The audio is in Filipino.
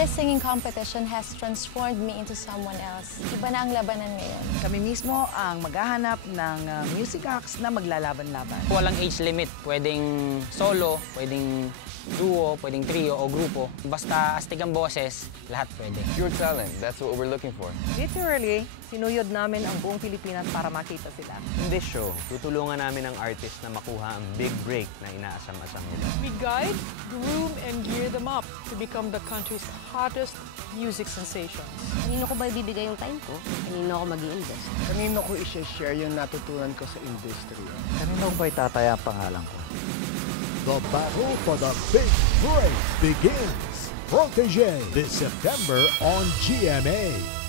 This singing competition has transformed me into someone else. Iba na ang labanan ngayon. Kami mismo ang maghahanap ng music acts na maglalaban-laban. Walang age limit. Pwedeng solo, pwedeng duo, pwedeng trio o grupo. Basta astig ang boses, lahat pwede. Pure talent, that's what we're looking for. Literally, sinuyod namin ang buong Pilipinas para makita sila. In this show, tutulungan namin ang artist na makuha ang big break na inaasam-asam nila. We guide, groom, and gear them up to become the country's hottest music sensations. Kanino ko ba ibibigay yung time ko? Kanino ako mag-i-invest? Kanino ko i-share yung natutunan ko sa industry? Kanino ko itataya ang pangalan ko? The battle for the big break begins. Protégé this September on GMA.